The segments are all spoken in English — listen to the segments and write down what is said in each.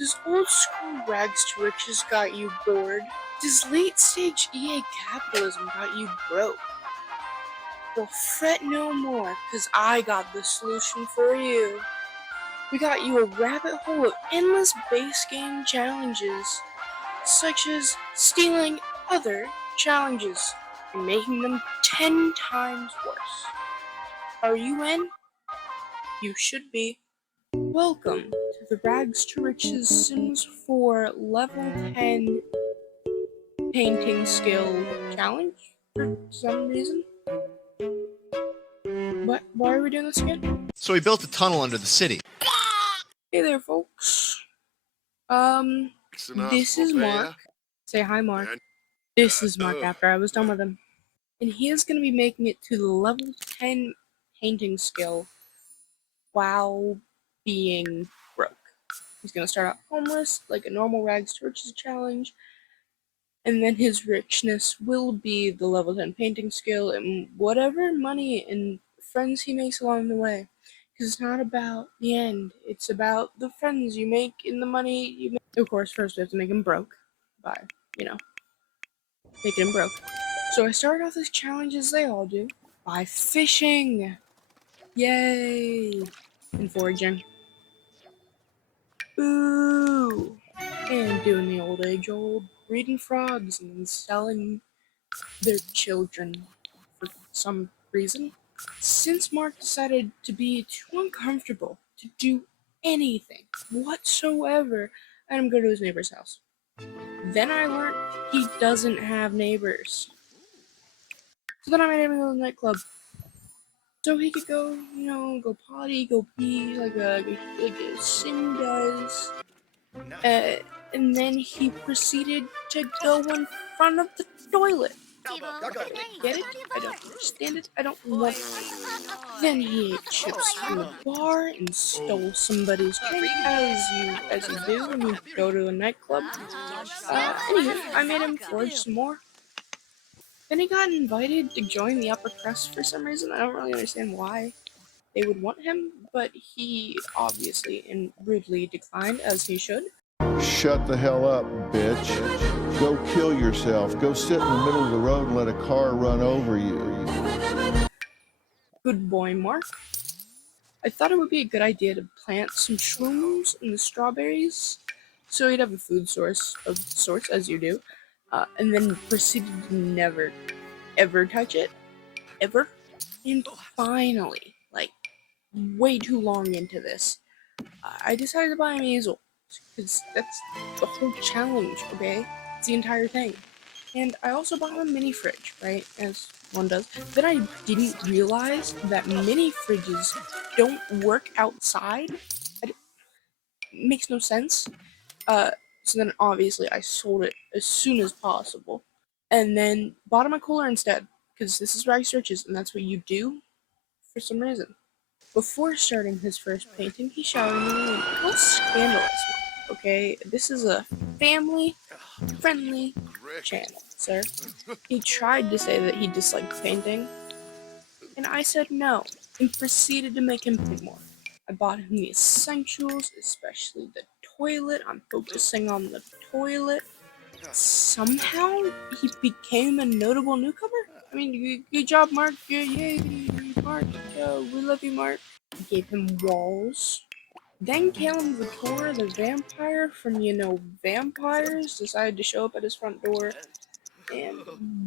Does old school rags to riches got you bored? Does late stage EA capitalism got you broke? Well, fret no more, cause I got the solution for you. We got you a rabbit hole of endless base game challenges, such as stealing other challenges and making them 10 times worse. Are you in? You should be. Welcome to the Rags to Riches Sims 4 Level 10 Painting Skill Challenge for some reason. What? Why are we doing this again? So we built a tunnel under the city. Hey there, folks. This is Mark. Say hi, Mark. This is Mark after I was done with him. And he is going to be making it to the level 10 painting skill while being broke. He's going to start out homeless, like a normal rags to riches challenge, and then his richness will be the level 10 painting skill and whatever money and friends he makes along the way. Because it's not about the end, it's about the friends you make and the money you make. Of course, first we have to make him broke by, making him broke. So I started off this challenge as they all do, by fishing. Yay! And foraging. Boo! And doing the old age old, breeding frogs and selling their children for some reason. Since Mark decided to be too uncomfortable to do anything whatsoever, I had him go to his neighbor's house. Then I learned he doesn't have neighbors. So then I made him go to the nightclub. So he could go, go potty, go pee, like a sim does. And then he proceeded to go in front of the toilet. Get it? I don't understand it. I don't want it. Then he ate chips from the bar and stole somebody's drink, as you do when you go to a nightclub. Anyway, I made him forage some more. Then he got invited to join the upper crust for some reason. I don't really understand why they would want him, but he obviously and rudely declined, as he should. Shut the hell up, bitch. Go kill yourself. Go sit in the middle of the road and let a car run over you. Good boy, Mark. I thought it would be a good idea to plant some shrooms in the strawberries, so he'd have a food source of sorts, as you do, and then proceeded to never, ever touch it. Ever. And finally, way too long into this, I decided to buy him easel, because that's the whole challenge, okay? It's the entire thing. And I also bought him a mini fridge, right, as one does. Then I didn't realize that mini fridges don't work outside. It makes no sense. So then obviously I sold it as soon as possible. And then bought him a cooler instead, because this is rags to riches, and that's what you do for some reason. Before starting his first painting, he showered me, and how scandalous, okay? This is a family-friendly channel, sir. He tried to say that he disliked painting, and I said no, and proceeded to make him paint more. I bought him the essentials, especially the toilet. I'm focusing on the toilet. Somehow, he became a notable newcomer. I mean, good job, Mark. Yay, Mark. We love you, Mark. Gave him walls. Then Caleb Victoria, the vampire from, vampires, decided to show up at his front door and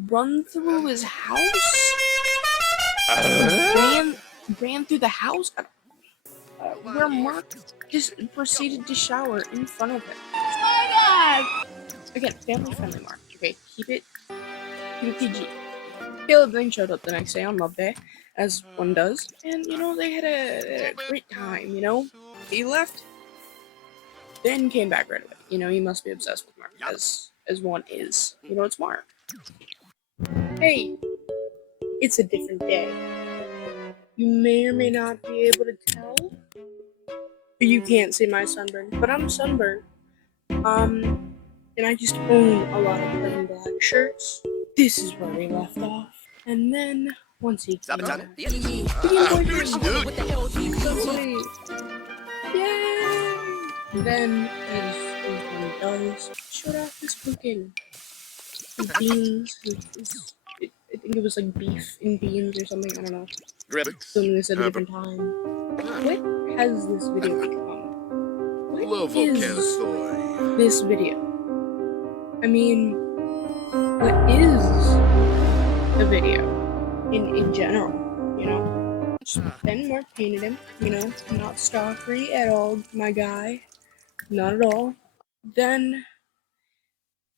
run through his house. Ran through the house where Mark just proceeded to shower in front of him. Again, family friendly, Mark. Okay, keep it PG. Caleb then showed up the next day on Love Day, as one does, and they had a great time. He left, then came back right away. He must be obsessed with Mark, as one is. It's Mark. Hey, it's a different day. You may or may not be able to tell, but you can't see my sunburn. But I'm sunburned. And I just own a lot of plain black shirts. This is where we left off. And then, once he came out, Yay! Then, as one does, showed off his cooking. His beans, I think it was like beef and beans or something, I don't know. Filming this at a different time. What has this video become? What is this video? I mean, what is a video in general, you know? Then Mark painted him, you know, not stalkery at all, my guy. Not at all. Then,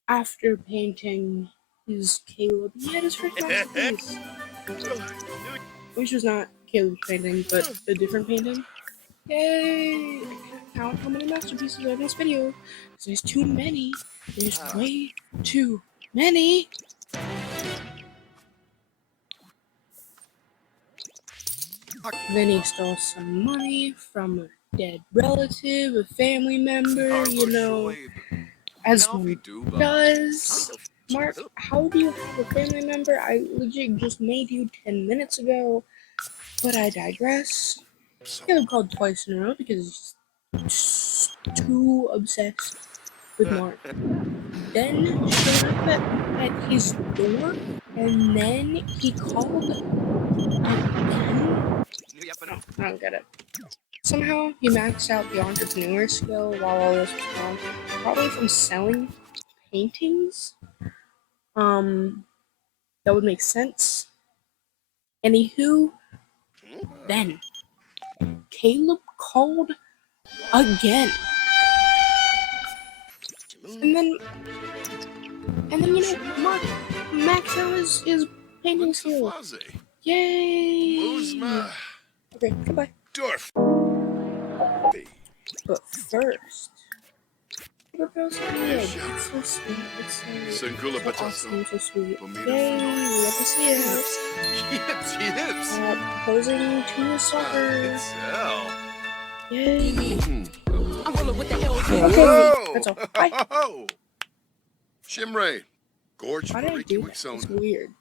after painting his Caleb, he had his first masterpiece. Which was not Caleb's painting, but a different painting. Yay! I can't count how many masterpieces are in this video, because there's too many. There's way too many. Then he stole some money from a dead relative, a family member, you know, as one does. Mark, how do you have a family member? I legit just made you 10 minutes ago, but I digress. Caleb called twice in a row because he's too obsessed with Mark. Then showed up at his door, and then he called again. I don't get it. Somehow he maxed out the entrepreneur skill while all this was going on. Probably from selling paintings. That would make sense. Anywho, then Caleb called again. And then you know, Mark maxed out his painting skill. Yay! Okay, goodbye. But first, the girls are good. It's so sweet. It's so awesome, so sweet. Yay! We love to see it. Posing to a soccer. Yay! Okay, that's all. Bye. Shimray, gorge Why for did I Ricky do that? It's Wixona. weird.